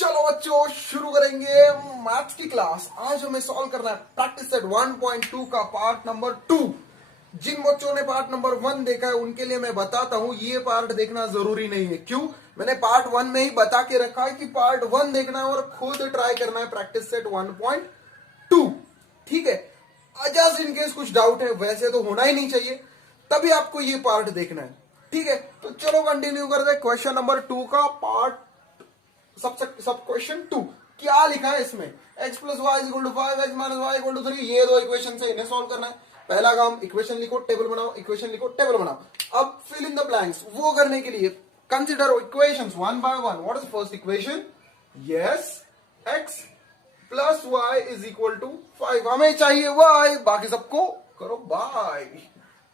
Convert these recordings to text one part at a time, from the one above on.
चलो बच्चों शुरू करेंगे मैथ्स की क्लास। आज हमें सॉल्व करना है प्रैक्टिस सेट 1.2 का पार्ट नंबर 2। जिन बच्चों ने पार्ट नंबर 1 देखा है उनके लिए मैं बताता हूं ये पार्ट देखना जरूरी नहीं है। क्यों? मैंने पार्ट 1 में ही बता के रखा है कि पार्ट 1 देखना है और खुद ट्राई करना है प्रैक्टिस सेट 1.2। ठीक है, जस्ट इन केस कुछ डाउट है, वैसे तो होना ही नहीं चाहिए, तभी आपको ये पार्ट देखना है। ठीक है, तो चलो कंटिन्यू करते हैं क्वेश्चन नंबर 2 का पार्ट सब क्वेश्चन 2। क्या लिखा है इसमें? x plus Y equal to 5, x minus Y equal to 3। ये दो इक्वेशन से इन्हें सॉल्व करना है। पहला काम, इक्वेशन लिखो, टेबल बनाओ, इक्वेशन लिखो, टेबल बनाओ। अब फिल इन द ब्लैंक्स। वो करने के लिए consider equations one by one. What is first equation? Yes, x plus Y is equal to 5। हमें चाहिए y, बाकी सबको करो बाय।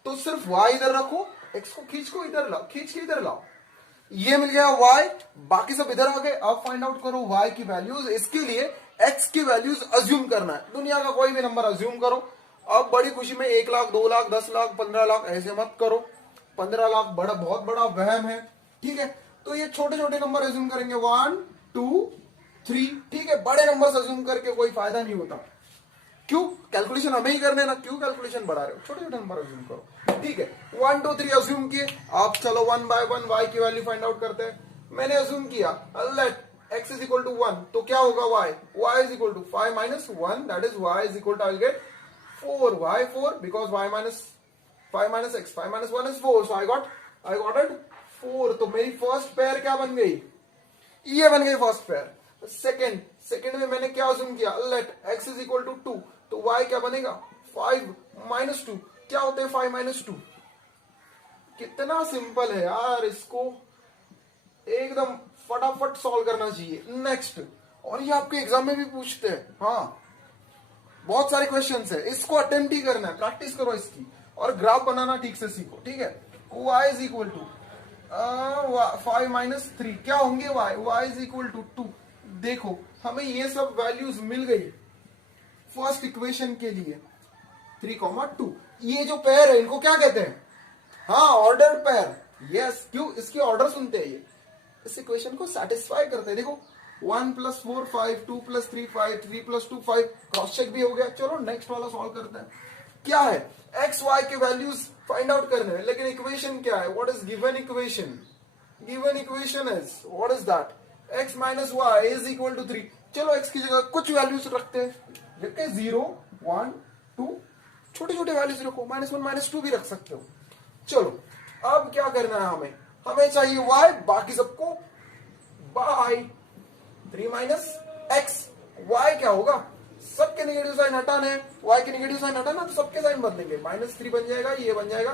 तो सिर्फ y इधर रखो, x को खींच को इधर लाओ, खींच के इधर लाओ। ये मिल गया y, बाकी सब इधर आ गए। अब फाइंड आउट करो y की वैल्यूज। इसके लिए x की वैल्यूज अज्यूम करना है। दुनिया का कोई भी नंबर अज्यूम करो। अब बड़ी खुशी में 1 लाख, 2 लाख, 10 लाख, 15 लाख ऐसे मत करो। 15 लाख बड़ा, बहुत बड़ा वहम है। ठीक है, तो ये छोटे छोटे नंबर अज्यूम करेंगे, 1 2 3। ठीक है, बड़े नंबर अज्यूम करके कोई फायदा नहीं होता। क्यों? कैलकुलेशन हमें ही करने ना, क्यों कैलकुलेशन बढ़ा रहे हो? छोटे छोटे नंबर अज्यूम करो। ठीक है, 1 2 3 अज्यूम किए। अब चलो 1 बाय 1 y की वैल्यू फाइंड आउट करते हैं। मैंने अज्यूम किया let x is equal to 1, तो क्या होगा y is equal to 5 minus 1, that is y is equal to, I get 4। why 4? Because y minus 5 minus x, 5 minus 1 is 4, so I got it 4। तो मेरी first pair क्या बन गई? ये बन गई फर्स्ट पेयर। सेकंड में मैंने क्या अज्यूम किया? Let x is equal to 2, तो y क्या बनेगा? 5 माइनस 2। क्या होते हैं 5 माइनस 2? कितना सिंपल है यार, इसको एकदम फटाफट सॉल्व करना चाहिए। नेक्स्ट, और ये आपके एग्जाम में भी पूछते हैं। हाँ, बहुत सारे क्वेश्चंस है, इसको अटेम्प्ट ही करना है, प्रैक्टिस करो इसकी, और ग्राफ बनाना ठीक से सीखो। ठीक है, y is equal to 5 minus 3, क्या होंगे y इज इक्वल टू 2। देखो हमें ये सब वैल्यूज मिल गई फर्स्ट इक्वेशन के लिए, 3,2। ये जो पेयर है इनको क्या कहते हैं? हाँ, ऑर्डर्ड पेयर। यस, क्यों? इसके ऑर्डर सुनते हैं, ये इस इक्वेशन को सेटिस्फाई करते हैं। देखो 1 plus 4 5, 2 plus 3 5, 3 plus 2 5, cross check भी हो गया। चलो नेक्स्ट वाला सॉल्व करते हैं। क्या है? एक्स वाई के वैल्यूज फाइंड आउट करने हैं, लेकिन इक्वेशन क्या है? What is given equation? Given equation is, what is that? x minus y is equal to 3। चलो x की जगह कुछ वैल्यूज रखते हैं, 0 1 2, छोटे छोटे वैल्यूज रखो, -1 -2 भी रख सकते हो। चलो अब क्या करना है? हमें चाहिए y, बाकी सबको बाय 3 माइनस एक्स। y क्या होगा? सबके नेगेटिव साइन हटाना है, y के नेगेटिव साइन हटाना, तो सबके साइन बदलेंगे। -3 बन जाएगा, ये बन जाएगा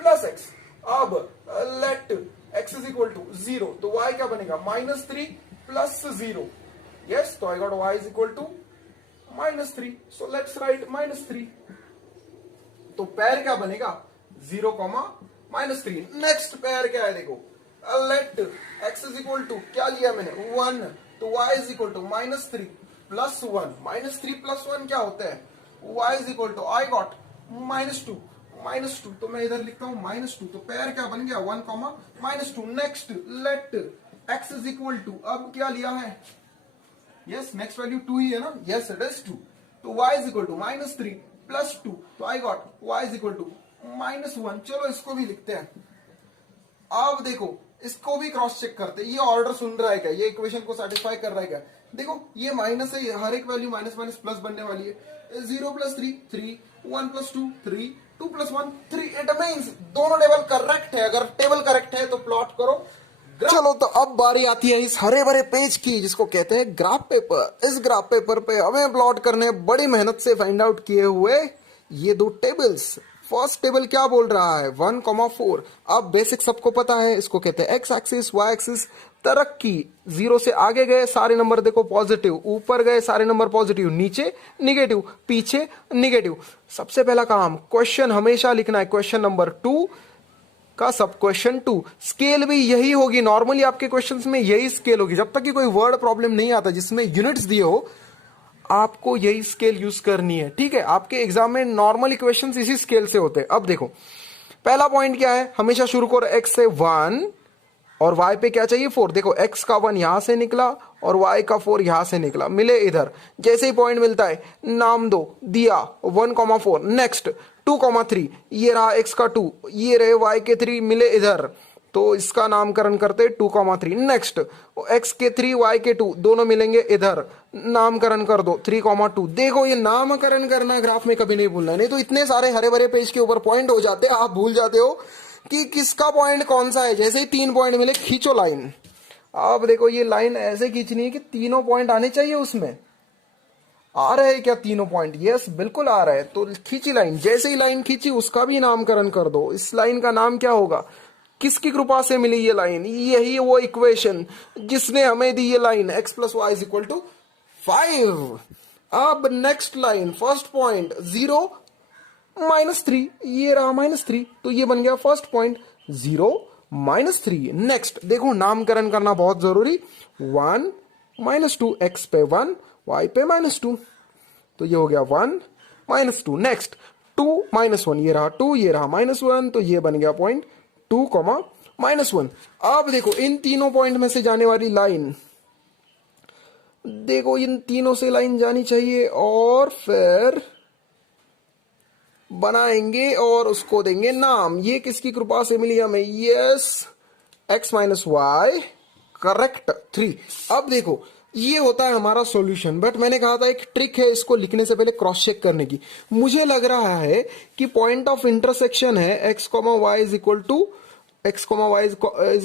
प्लस x। अब let x is equal to 0, तो y क्या बनेगा? -3 प्लस 0। यस, तो I got y is equal to -3, so let's write -3। तो पेयर क्या बनेगा? 0, -3। नेक्स्ट पेयर क्या है? देखो let x is equal to, क्या लिया मैंने? 1, तो y is equal to -3 plus 1। -3 plus 1 क्या होता है? y is equal to, I got -2, तो मैं इधर लिखता हूं -2। तो पेयर क्या बन गया? 1, -2। Next let x is equal to, अब क्या लिया है? यस, नेक्स्ट वैल्यू 2 ही है ना? Yes, it is 2। तो y is equal to -3 plus 2, तो I got y is equal to -1। चलो इसको भी लिखते हैं। अब देखो इसको भी क्रॉस चेक करते हैं, ये ऑर्डर सुन रहा है क्या? ये इक्वेशन को सेटिस्फाई कर रहा है क्या? देखो ये माइनस है, हर एक वैल्यू माइनस माइनस प्लस बनने वाली है। 0 plus 3 3, 1 plus 2 3, 2 plus 1 3। It means दोनों टेबल करेक्ट है। अगर टेबल करेक्ट है तो प्लॉट करो। चलो तो अब बारी आती है इस हरे भरे पेज की, जिसको कहते हैं ग्राफ पेपर। इस ग्राफ पेपर पे हमें प्लॉट करने बड़ी मेहनत से फाइंड आउट किए हुए ये दो टेबल्स। फर्स्ट टेबल क्या बोल रहा है? 1,4। अब बेसिक सबको पता है, इसको कहते हैं एक्स एक्सिस, वाई एक्सिस। तरक्की, 0 से आगे गए सारे नंबर देखो पॉजिटिव, ऊपर गए सारे नंबर पॉजिटिव, नीचे निगेटिव, पीछे निगेटिव। सबसे पहला काम, क्वेश्चन हमेशा लिखना है। क्वेश्चन नंबर 2 का सब क्वेश्चन 2, स्केल भी यही होगी। नॉर्मली आपके क्वेश्चंस में यही स्केल होगी, जब तक कि कोई वर्ड प्रॉब्लम नहीं आता जिसमें यूनिट्स दिए हो, आपको यही स्केल यूज करनी है। ठीक है, आपके एग्जाम में नॉर्मल इक्वेशंस इसी स्केल से होते हैं। अब देखो पहला पॉइंट क्या है? हमेशा शुरू करो x से 1 और y पे क्या चाहिए 4। देखो x का 1 यहां से निकला और y का 4 यहां से निकला, मिले इधर। जैसे ही पॉइंट मिलता है नाम दो, दिया 1,4। नेक्स्ट 2,3, ये रहा x का 2, ये रहे y के 3, मिले इधर, तो इसका नामकरण करते 2,3। नेक्स्ट x के 3 y के 2 दोनों मिलेंगे इधर, नामकरण कर दो 3,2। देखो ये नामकरण करना ग्राफ में कभी नहीं भूलना, नहीं तो इतने सारे हरे भरे पेज के ऊपर पॉइंट हो जाते हैं, आप भूल जाते हो कि किसका पॉइंट कौन सा है। जैसे ही 3 पॉइंट मिले खींचो लाइन। अब देखो ये लाइन ऐसे खींचनी है कि तीनों पॉइंट आने चाहिए उसमें। आ रहे हैं क्या तीनों पॉइंट? यस बिल्कुल आ रहे हैं। तो खींची लाइन, जैसे ही लाइन खींची उसका भी नामकरण कर दो। इस लाइन का नाम क्या होगा? किसकी कृपा से मिली ये लाइन? यही वो इक्वेशन जिसने हमें दी ये line x plus Y is equal to 5। अब नेक्स्ट लाइन, फर्स्ट पॉइंट 0 -3, ये रहा -3, तो ये बन गया फर्स्ट पॉइंट 0 -3। नेक्स्ट देखो नामकरण करना बहुत जरूरी, 1 -2, x पे 1 y पे -2, तो ये हो गया 1 -2। नेक्स्ट 2 -1, ये रहा 2, ये रहा -1, तो ये बन गया पॉइंट 2, -1। अब देखो इन तीनों पॉइंट में से जाने वाली लाइन, देखो इन तीनों से लाइन जानी चाहिए और फिर बनाएंगे और उसको देंगे नाम। ये किसकी कृपा से मिली हमें? Yes, x minus y, correct 3। अब देखो ये होता है हमारा सॉल्यूशन, बट मैंने कहा था एक ट्रिक है इसको लिखने से पहले क्रॉस चेक करने की। मुझे लग रहा है कि पॉइंट ऑफ इंटरसेक्शन है x, y is equal to x, y is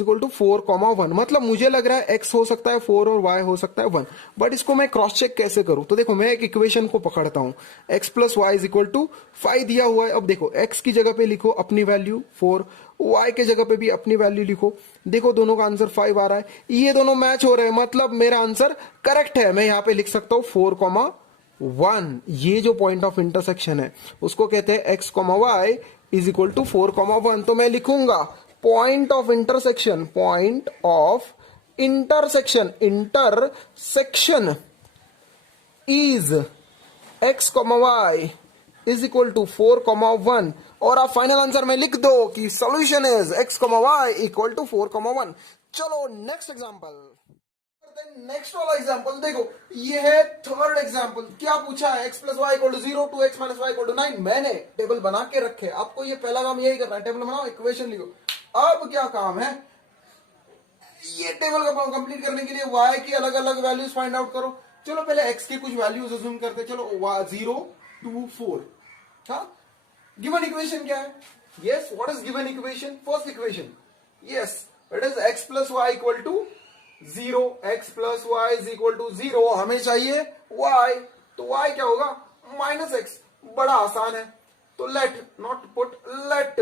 equal to 4, 1। मतलब मुझे लग रहा है x हो सकता है 4 और y हो सकता है 1। बट इसको मैं क्रॉस चेक कैसे करूं? तो देखो मैं एक इक्वेशन को पकड़ता हूं, x plus Y is equal to 5 दिया हुआ है। अब देखो x की जगह पे लिखो अपनी वैल्यू 4, y के जगह पे भी अपनी वैल्यू लिखो। देखो दोनों का आंसर 5 आ रहा है, ये दोनों मैच हो रहे हैं, मतलब मेरा आंसर करेक्ट है। मैं यहां पे लिख सकता हूं 4, 1। ये जो पॉइंट ऑफ इंटरसेक्शन है उसको कहते हैं x, y is equal to 4, 1। तो मैं लिखूंगा point of intersection, point of intersection, intersection is x, y is equal to 4, 1। और आप फाइनल आंसर में लिख दो कि solution is x, y equal to 4, 1। चलो नेक्स्ट एग्जांपल। नेक्स्ट वाला एग्जांपल देखो, ये है थर्ड एग्जांपल। क्या पूछा है? x plus Y equal to 0, 2x minus Y equal to 9। मैंने टेबल बना के रखे, आपको ये पहला काम यही करना है, टेबल बनाओ, इक्वेशन लिखो। अब क्या काम है? ये टेबल का कंप्लीट करने के लिए y की अलग अलग वैल्यूज फाइंड आउट करो। चलो पहले x की कुछ वैल्यूज अज्यूम करते हैं। चलो 0, 2, 4। हाँ, गिवन इक्वेशन क्या है? Yes, what is given equation? First equation, yes, it is x plus Y equal to 0। x plus Y is equal to 0। हमें चाहिए y, तो y क्या होगा? -x। बड़ा आसान है, तो let, not put, let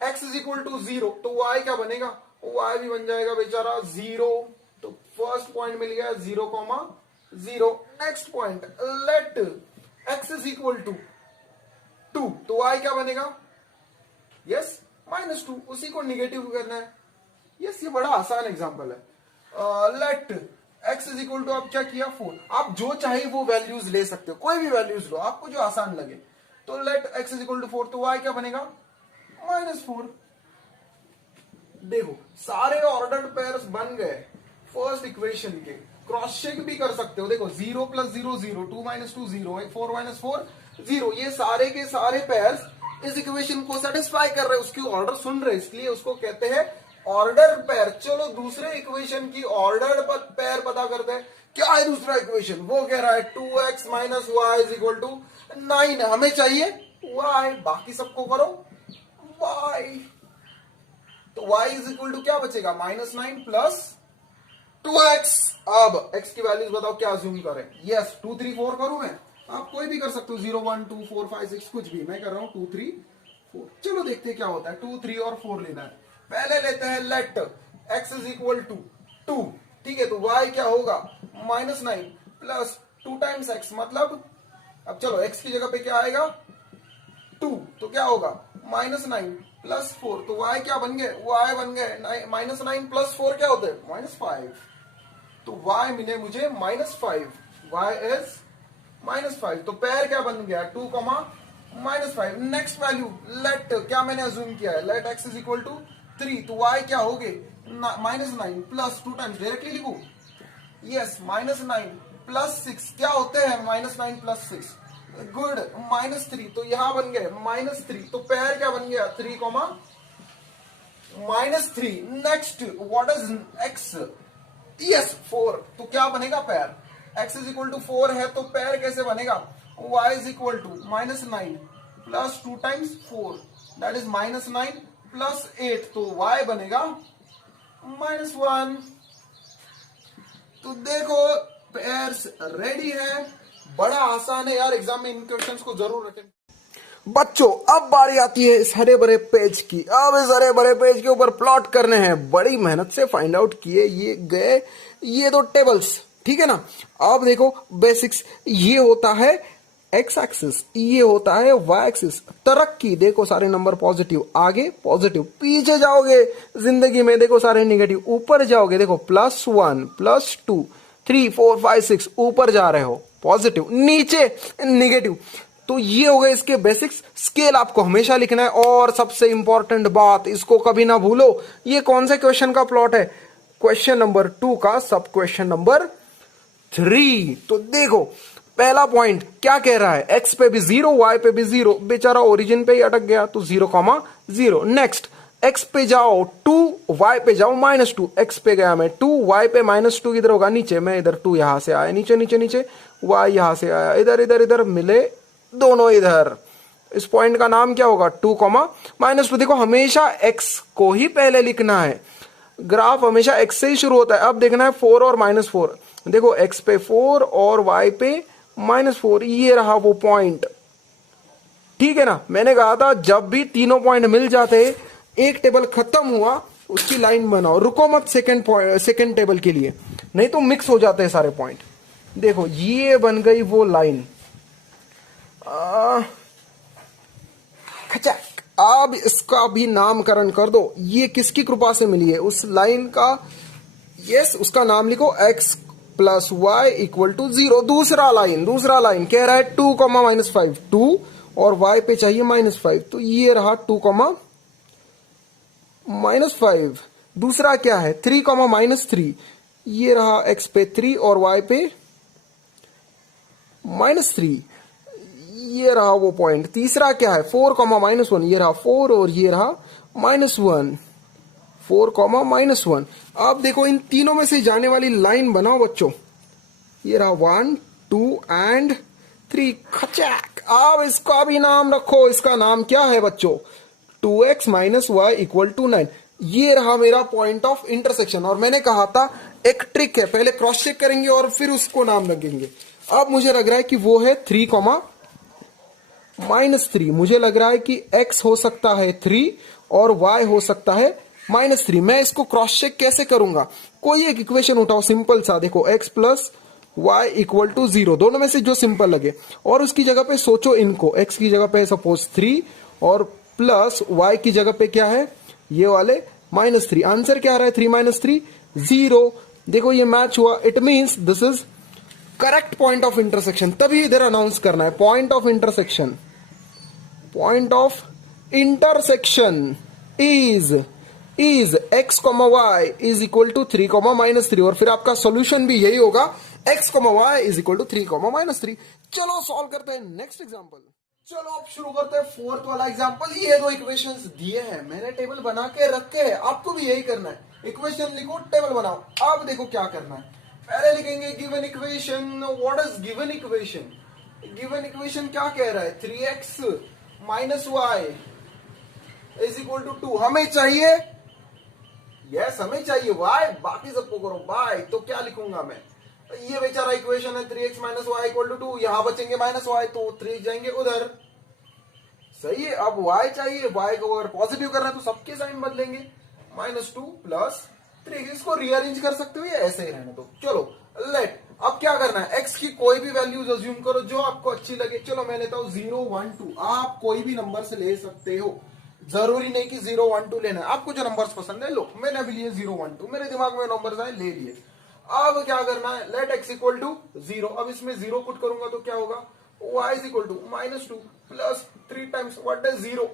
x is equal to 0, तो y क्या बनेगा? y भी बन जाएगा बेचारा 0। तो फर्स्ट पॉइंट मिल गया 0, 0। Next point, let x is equal to 2, तो y क्या बनेगा? यस, -2। उसी को निगेटिव करना है। यस, ये बड़ा आसान एग्जांपल है। Let x is equal to, आप क्या किया? 4। आप जो चाहे वो वैल्यूज ले सकते हो, कोई भी वैल्यूज लो, आपको जो आसान लगे। तो let x is equal to 4, तो y क्या बनेगा? -4। देखो सारे ऑर्डर्ड पेयर्स बन गए फर्स्ट इक्वेशन के। क्रॉस चेक भी कर सकते हो। देखो 0 प्लस 0, 0, 2 माइनस 2, 0, 4 माइनस 4, 0। ये सारे के सारे पेयर्स इस इक्वेशन को सेटिस्फाई कर रहे हैं, उसकी ऑर्डर सुन रहे हैं, इसलिए उसको कहते हैं ऑर्डर पेयर। चलो दूसरे इक्वेशन की ऑर्डर पेयर पता करते हैं। क्या है दूसरा इक्वेशन? वो कह रहा है 2x minus y is equal to 9। हमें चाहिए y, बाकी सबको करो y। तो y इज इक्वल टू क्या बचेगा? -9 प्लस 2x। अब x की वैल्यूज बताओ क्या अज्यूम करें? यस, 2, 3, 4 करूं मैं? आप कोई भी कर सकते हो, 0, 1, 2, 4, 5, 6, कुछ भी। मैं कर रहा हूं 2, 3, 4। चलो देखते हैं क्या होता है। 2, 3 और 4 लेना है। पहले लेते हैं let x is equal to 2। ठीक है, तो y क्या होगा? -9 प्लस 2 टाइम्स x, मतलब अब चलो x की जगह पे क्या आएगा? 2, तो क्या होगा? -9 प्लस 4, तो y क्या बन गए? y बन गए -9 प्लस 4 क्या होते हैं? -5। तो y मिले मुझे -5, y इज -5। तो पेयर क्या बन गया? 2, -5। नेक्स्ट वैल्यू लेट, क्या मैंने अज्यूम किया है? Let x is equal to 3, तो y क्या हो गए? -9 प्लस 2 टाइम्स डायरेक्टली लिखू, यस -9 प्लस 6 क्या होते हैं, -9 प्लस 6 गुड, -3 तो यहां बन गए -3, तो पेयर क्या बन गया 3, -3। Next what is x, yes 4, तो क्या बनेगा pair, x is equal to 4 है तो पेयर कैसे बनेगा, y is equal to -9 plus 2 times 4 that is -9 plus 8, तो y बनेगा -1। तो देखो पेयर्स रेडी है, बड़ा आसान है यार, एग्जाम में इन क्वेश्चंस को जरूर रखें बच्चों। अब बारी आती है इस हरे भरे पेज की। अब इस हरे भरे पेज के ऊपर प्लॉट करने हैं, बड़ी मेहनत से फाइंड आउट किए ये गए ये दो टेबल्स, ठीक है ना। अब देखो बेसिक्स, ये होता है एक्स एक्सिस, ये होता है वाई एक्सिस। तरक्की देखो सारे नंबर पॉजिटिव, आगे पॉजिटिव, पीछे जाओगे जिंदगी में देखो सारे नेगेटिव, ऊपर जाओगे देखो +1 +2 3 4 5 6 ऊपर जा रहे हो पॉजिटिव, नीचे नेगेटिव। तो ये हो गए इसके बेसिक्स। स्केल आपको हमेशा लिखना है, और सबसे इंपॉर्टेंट बात इसको कभी ना भूलो, ये कौन से क्वेश्चन का प्लॉट है, क्वेश्चन नंबर 2 का सब क्वेश्चन नंबर 3। तो देखो पहला पॉइंट क्या कह रहा है, एक्स पे भी 0 वाई पे भी 0, बेचारा ओरिजिन पे ही अटक गया तो 0,0। नेक्स्ट एक्स पे जाओ 2, वाई पे जाओ -2, एक्स पे गया मैं 2, वाई पे -2 इधर होगा नीचे, मैं इधर 2 यहां से आया नीचे नीचे नीचे, वाई यहां से आया इधर इधर इधर, मिले दोनों इधर। इस पॉइंट का नाम क्या होगा 2, -2। देखो हमेशा एक्स को ही पहले लिखना है, ग्राफ हमेशा एक्स से ही शुरू होता है। अब देखना है 4 और -4, देखो एक्स पे 4 और वाई पे -4, ये रहा वो पॉइंट, ठीक है ना। मैंने कहा था जब भी तीनों पॉइंट मिल जाते, एक टेबल खत्म हुआ उसकी लाइन बनाओ, रुको मत सेकंड टेबल के लिए, नहीं तो मिक्स हो जाते हैं सारे पॉइंट। देखो ये बन गई वो लाइन, अब इसका भी नामकरण कर दो, ये किसकी कृपा से मिली है, उस लाइन का, यस उसका नाम लिखो x + y = 0। दूसरा लाइन कह रहा है 2, -5 2 और y पे चाहिए -5, तो ये रहा 2, -5। दूसरा क्या है 3, -3, ये रहा x पे 3 और y पे -3, ये रहा वो पॉइंट। तीसरा क्या है 4, -1, ये रहा 4 और ये रहा -1, 4, -1। अब देखो इन तीनों में से जाने वाली लाइन बनाओ बच्चों, ये रहा 1 2 एंड 3, खचैक। अब इसका भी नाम रखो, इसका नाम क्या है बच्चों, 2x - y = 9। ये रहा मेरा पॉइंट ऑफ इंटरसेक्शन। और मैंने कहा था एक ट्रिक है, पहले क्रॉस चेक करेंगे और फिर उसको नाम रखेंगे। अब मुझे लग रहा है कि वो है 3, -3। मुझे लग रहा है कि x हो सकता है 3 और y हो सकता है -3। मैं इसको क्रॉस चेक कैसे करूंगा, कोई एक इक्वेशन उठाओ सिंपल सा, देखो x + y = 0, दोनों में से जो सिंपल लगे, और उसकी जगह पे सोचो इनको, x की जगह पे सपोज 3 और प्लस y की जगह पे क्या है ये वाले -3। आंसर क्या आ रहा है 3 - 3 0। देखो ये मैच हुआ, it means this is correct point of intersection. तभी इधर अनाउंस करना है point of intersection is x, y = 3, -3, और फिर आपका सॉल्यूशन भी यही होगा x, y = 3, -3। चलो सॉल्व करते हैं नेक्स्ट एग्जांपल। चलो अब शुरू करते हैं फोर्थ वाला एग्जांपल। ये दो इक्वेशंस दिए हैं, मैंने टेबल बना के रखे हैं, आपको भी यही करना है, इक्वेशन लिखो टेबल बनाओ। अब देखो क्या करना है, पहले लिखेंगे given equation. What is given equation, given equation क्या कह रहा है 3x - y = 2। हमें चाहिए यस हमें चाहिए y, बाकी सबको करो बाय। तो क्या लिखूंगा मैं, ये बेचारा इक्वेशन है 3x - y = 2, यहां बचेंगे -y तो 3 जाएंगे उधर, सही है। अब y चाहिए, y को अगर पॉजिटिव करना है तो सबके साइन बदलेंगे, -2 + 3। इसको रीअरेंज कर सकते हो या ऐसे ही रहने दो। चलो लेट, अब क्या करना है, x की कोई भी वैल्यूज अज्यूम करो जो आपको अच्छी लगे। चलो मैं लेता हूं 0 1 2, आप कोई भी नंबर से ले सकते हो, जरूरी नहीं कि 0 1 2 लेना है, आपको जो नंबर्स पसंद है लो। मैंने अभी लिए 0 1 2, मेरे दिमाग में नंबर्स आए ले लिए। अब क्या करना है, लेट x = 0। अब इसमें 0 पुट करूंगा तो क्या होगा, y = -2 + 3 times what is 0,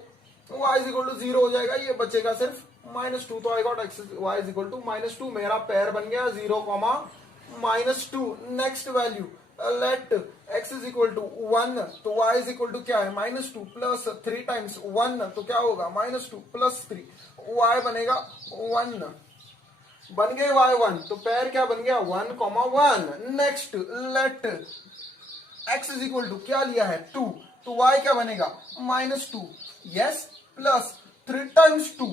y = 0 हो जाएगा, ये बचेगा सिर्फ -2, तो I got x y is equal to -2। मेरा पेयर बन गया 0, -2। Next value let x is equal to 1, तो y इज इक्वल टू क्या है -2 प्लस 3 टाइम्स 1, तो क्या होगा -2 प्लस 3, y बनेगा 1, बन गए y 1, तो पेयर क्या बन गया 1, 1। Next let x is equal to क्या लिया है 2, तो y क्या बनेगा -2, yes, plus 3 times 2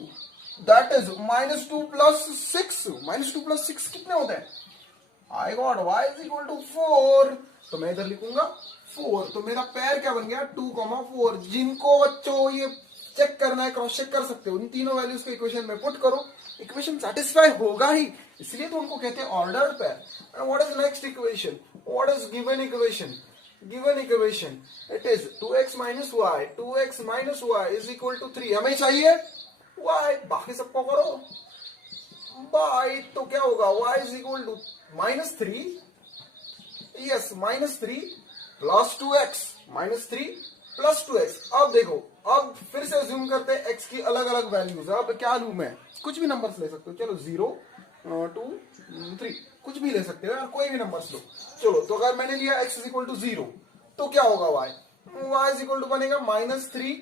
that is -2 plus 6, -2 plus 6 कितने होते हैं, I got y is equal to 4, तो मैं इधर लिखूंगा 4, तो मेरा पेयर क्या बन गया 2, 4। जिनको बच्चों ये चेक करना है, क्रॉस चेक कर सकते हो, इन तीनों वैल्यूज को इक्वेशन में पुट करो, इक्वेशन सेटिस्फाई होगा ही, इसलिए तो उनको कहते हैं ordered pair. What is next equation, what is given equation, given equation it is 2x minus y, 2x minus y is equal to 3, हमें चाहिए y, बाकी सबको करो बाय, तो क्या होगा y is equal to -3, yes -3 plus 2x, -3 plus 2x। अब देखो, अब फिर से अज्यूम करते हैं x की अलग अलग वैल्यूज। अब क्या लूं मैं, कुछ भी नंबर्स ले सकते हो, चलो 0, 2, 3 कुछ भी ले सकते हो यार, कोई भी नंबर्स लो। चलो, तो अगर मैंने लिया x इज इक्वल टू 0, तो क्या होगा y, y is equal to बनेगा -3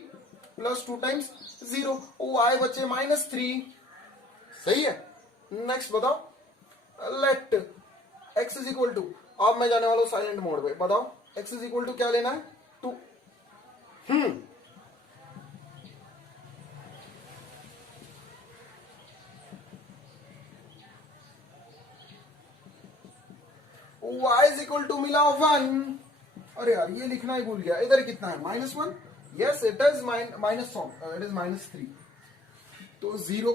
प्लस 2 टाइम्स 0, y बचे -3, सही है। नेक्स्ट बताओ let x is equal to, अब मैं जाने वाला हूं साइलेंट मोड पे, बताओ x इज इक्वल टू क्या लेना है 2, y इज इक्वल टू मिला 1, अरे यार ये लिखना ही भूल गया, इधर कितना है -1, yes it is it is -3, तो 0,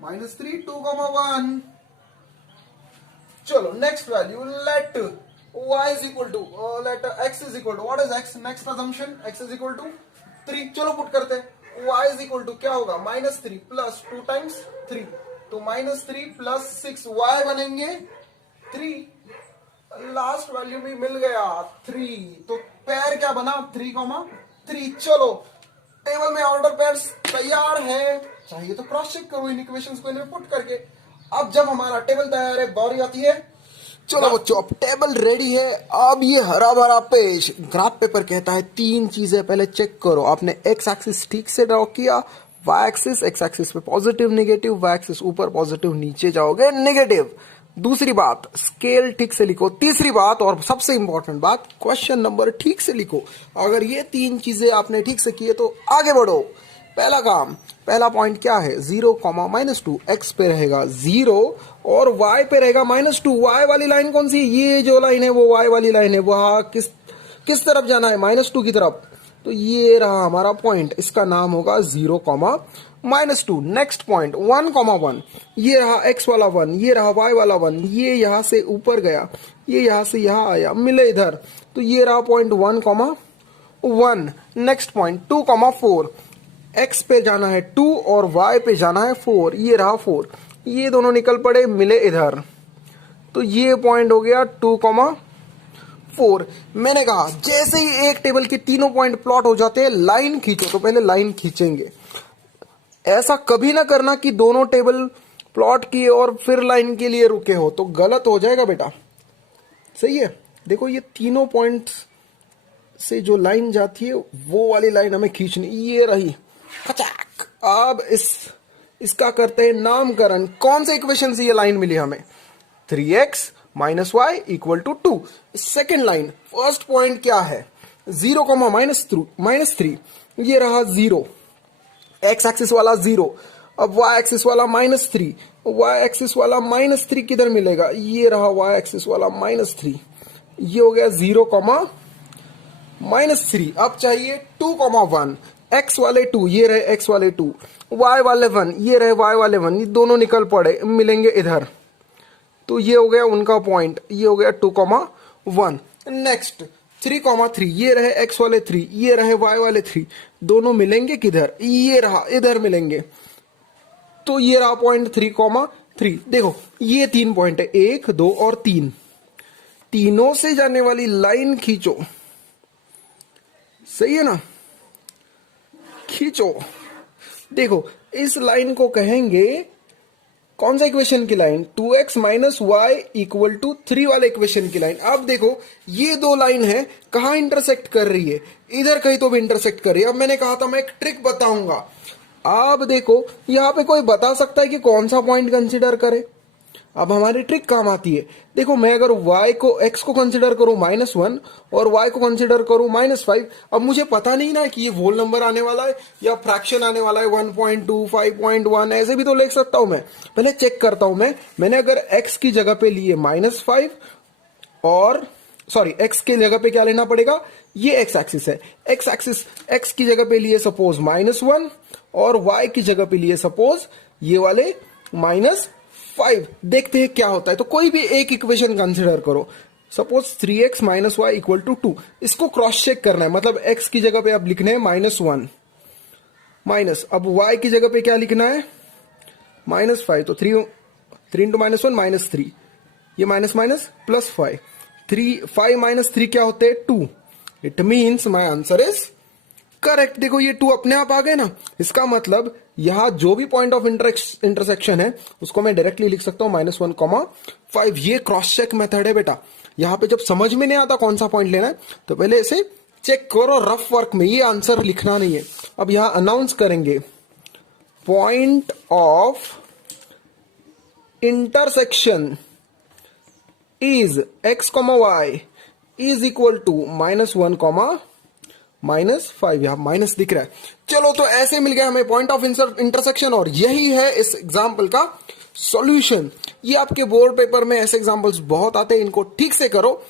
-3, 2, 1। चलो next value let y is equal to let x is equal to, what is x, next assumption x is equal to 3, चलो पुट करते हैं, y इज इक्वल टू क्या होगा -3 plus 2 times 3, तो -3 plus 6, y बनेंगे 3, last value भी मिल गया 3, तो पेयर क्या बना 3, 3। चलो टेबल में ऑर्डर पेयर्स तैयार है, चाहिए तो क्रॉस चेक करो इन इक्वेशंस को इन्हें पुट करके। अब जब हमारा टेबल तैयार है, बारी आती है, चलो बच्चों अब टेबल रेडी है। अब ये हरा भरा पेज, ग्राफ पेपर कहता है 3 चीजें पहले चेक करो, आपने एक्स एक्सिस ठीक से ड्रॉ किया, वाई एक्सिस, एक्स एक्सिस पे पॉजिटिव नेगेटिव, वाई एक्सिस ऊपर पॉजिटिव नीचे जाओगे नेगेटिव। दूसरी बात, स्केल ठीक से लिखो। तीसरी बात और सबसे इंपॉर्टेंट बात, क्वेश्चन नंबर ठीक से लिखो। अगर ये 3 चीजें आपने ठीक से किए तो आगे बढ़ो। पहला काम, पहला पॉइंट क्या है 0, -2, x पे रहेगा 0 और y पे रहेगा -2। y वाली लाइन कौन सी, ये जो लाइन है वो y वाली लाइन है, वहां किस तरफ जाना है -2 की तरफ, तो ये रहा हमारा पॉइंट, इसका नाम होगा 0, -2। नेक्स्ट पॉइंट 1, 1, ये रहा x वाला 1, ये रहा y वाला 1, ये यहां से ऊपर गया, ये यहां से यहां आया, मिले इधर, तो ये रहा पॉइंट 1, 1। नेक्स्ट पॉइंट 2, 4, x पे जाना है 2 और y पे जाना है 4, ये रहा 4, ये दोनों निकल पड़े, मिले इधर, तो ये पॉइंट हो गया 2, 4। मैंने कहा जैसे ही एक टेबल के तीनों पॉइंट प्लॉट हो जाते हैं, लाइन खींचो, तो पहले लाइन खींचेंगे। ऐसा कभी ना करना कि दोनों टेबल प्लॉट किए और फिर लाइन के लिए रुके हो, तो गलत हो जाएगा बेटा, सही है। देखो ये तीनों पॉइंट्स से जो लाइन जाती है वो वाली लाइन हमें खींचनी, ये रही, अब इसका करते हैं नामकरण। कौन से इक्वेशन से ये लाइन मिली हमें, 3x minus Y equal to 2। Second line, first point क्या है 0, -3, ये रहा 0, x एक्सिस वाला 0, अब y एक्सिस वाला -3, y एक्सिस वाला -3 किधर मिलेगा, ये रहा y एक्सिस वाला -3, ये हो गया 0, -3। अब चाहिए 2, 1, x वाले 2, ये रहे x वाले 2, y वाले 1, ये रहे y वाले 1, ये दोनों निकल पड़े, मिलेंगे इधर, तो ये हो गया उनका पॉइंट, ये हो गया 2, 1। नेक्स्ट 3, 3, ये रहे x वाले 3, ये रहे y वाले 3, दोनों मिलेंगे किधर, ये रहा इधर मिलेंगे, तो ये रहा पॉइंट 3, 3। देखो ये 3 पॉइंट है, 1, 2 और 3, तीनों से जाने वाली लाइन खींचो, सही है ना, खींचो। देखो इस लाइन को कहेंगे कौन सा इक्वेशन की line, 2x minus Y equal to 3 वाले इक्वेशन की लाइन। अब देखो ये दो लाइन है, कहां इंटरसेक्ट कर रही है, इधर कहीं तो भी इंटरसेक्ट कर रही है। अब मैंने कहा था मैं एक ट्रिक बताऊंगा। अब देखो यहां पे कोई बता सकता है कि कौन सा पॉइंट कंसीडर करे। अब हमारी ट्रिक काम आती है। देखो मैं अगर y को x को कंसिडर करूं -1 और y को कंसिडर करूं -5, अब मुझे पता नहीं ना कि ये होल नंबर आने वाला है या फ्रैक्शन आने वाला है, 1.2 5.1 ऐसे भी तो लिख सकता हूं मैं। पहले चेक करता हूं मैंने अगर x की जगह पे लिए -5 और सॉरी x के जगह पे क्या लेना पड़ेगा, ये x एक्सिस है, x एक्सिस x की जगह पे लिए सपोज -1 और y की जगह पे लिए सपोज ये वाले -5। देखते हैं क्या होता है। तो कोई भी एक इक्वेशन कंसिडर करो, suppose 3x minus Y equal to 2। इसको क्रॉस चेक करना है, मतलब x की जगह पे अब लिखने हैं -1 माइनस, अब y की जगह पे क्या लिखना है -5। तो 3 इंटू -1 -3, ये माइनस माइनस प्लस 5, 5 माइनस 3 क्या होते हैं 2। It means my answer is correct. देखो ये 2 अपने आप आ गए ना, इसका मतलब यहां जो भी पॉइंट ऑफ इंटरसेक्शन है उसको मैं डायरेक्टली लिख सकता हूं -1,5। ये क्रॉस चेक मेथड है बेटा। यहां पे जब समझ में नहीं आता कौन सा पॉइंट लेना है तो पहले इसे चेक करो रफ वर्क में, ये आंसर लिखना नहीं है। अब यहां अनाउंस करेंगे point of intersection is x, y is equal to -1, -5। यहां माइनस दिख रहा है। चलो तो ऐसे मिल गया हमें पॉइंट ऑफ इंटरसेक्शन, और यही है इस एग्जाम्पल का सॉल्यूशन। ये आपके बोर्ड पेपर में ऐसे एग्जाम्पल्स बहुत आते हैं, इनको ठीक से करो।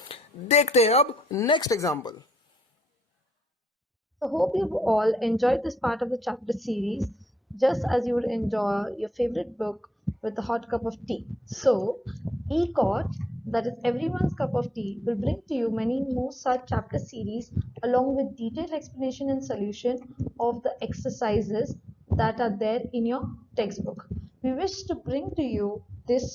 देखते हैं अब next example. I hope you've all enjoyed this part of the chapter series just as you would enjoy your favorite book with a hot cup of tea. So, ECOT, that is everyone's cup of tea, will bring to you many more such chapter series along with detailed explanation and solution of the exercises that are there in your textbook. We wish to bring to you this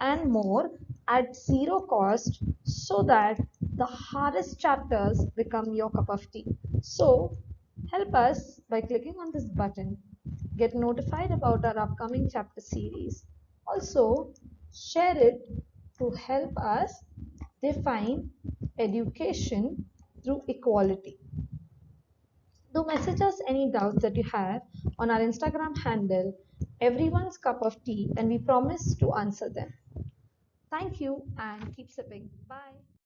and more at zero cost so that the hardest chapters become your cup of tea. So, help us by clicking on this button. Get notified about our upcoming chapter series. Also, share it to help us define education through equality. Do message us any doubts that you have on our Instagram handle, Everyone's Cup of Tea, and we promise to answer them. Thank you and keep sipping. Bye.